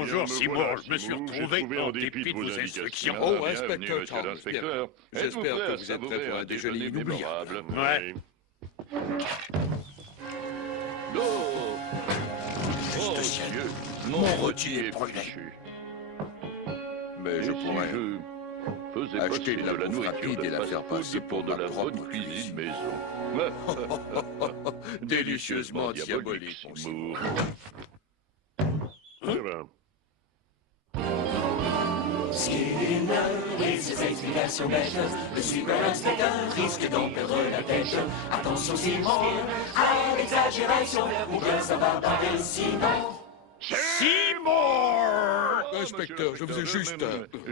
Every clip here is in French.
Bonjour, Simon. Je me suis retrouvé en dépit de vos instructions. Oh, inspecteur Charles, bien. J'espère que vous êtes prêt pour un déjeuner inoubliable. Ouais. Juste ciel, mon rôti est brûlé. Mais je pourrais acheter de la bouffe rapide et la faire passer pour de la propre cuisine maison. Délicieusement diabolique, mon Simon. Skinner et ses explications bêtes, le super inspecteur risque d'en perdre la tête. Attention Simon, à l'exagération, ou bien ça va barrer Simon. Inspecteur, je vous ai juste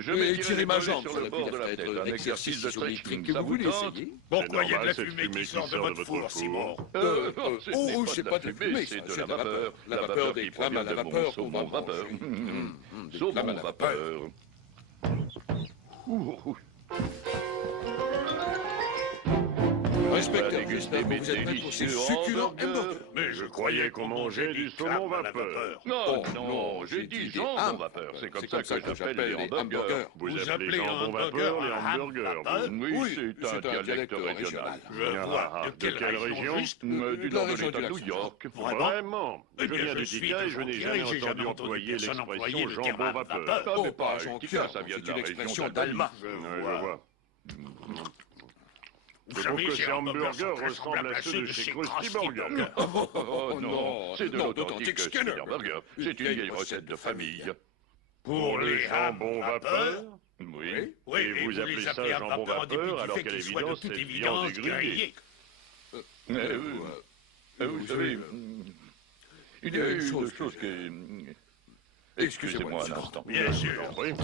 étiré ma jambe sur le bord de la fenêtre. Un exercice isométrique que vous voulez essayer? Pourquoi il y a de la fumée qui sort de votre four, Simon? Oh, c'est pas de la fumée, c'est de la vapeur. La vapeur des flammes à la vapeur qu'on va vapeur. Saumon à vapeur. Inspecteur, j'espère que vous êtes prêt pour ces succulents hamburgers. Mais je croyais qu'on mangeait du saumon vapeur. Non, j'ai dit jambon vapeur. C'est comme ça que j'appelle les hamburgers. Vous appelez jambon vapeur les hamburgers? Oui, c'est un dialecte régional. Je vois. De quelle région? Du nord de l'État de New York. Vraiment? Je viens de Tika et je n'ai jamais entendu employer l'expression jambon vapeur. Oh, pas Jean-Pierre, ça vient de la expression d'Alma. Je vois. Je trouve que ces hamburgers ressemblent à ceux de chez Krusty Burger. Oh non, c'est de l'authentique Skinner Burger. C'est une vieille recette de famille. Pour les jambons vapeur? Oui. Et vous appelez ça jambon vapeur alors qu'à l'évidence c'est viande grillée. Vous savez, il y a une chose que... Excusez-moi un instant. Bien sûr. Oui.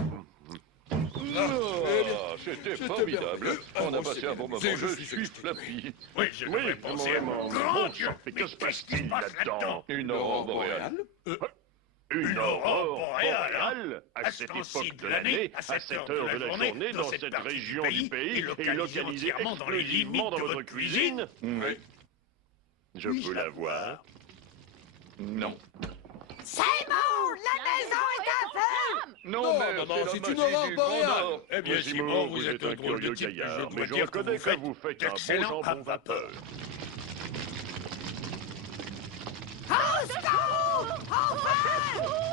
C'était formidable. On a passé un bon moment. Je suis flappy. Oui, je devrais penser à mon grand Dieu. Mais que se passe-t-il là-dedans? Une aurore boréale. Une aurore boréale? À cette époque de l'année, à cette heure de la journée, dans cette région du pays, et localisée exclusivement dans votre cuisine? Oui. Je peux la voir? Non. Simon, la maison est en feu! Non, c'est une aurore boréale. Eh bien, Simon, vous êtes un drôle de type, mais je reconnais que vous faites un bon jambon vapeur. Au secours! Enfin!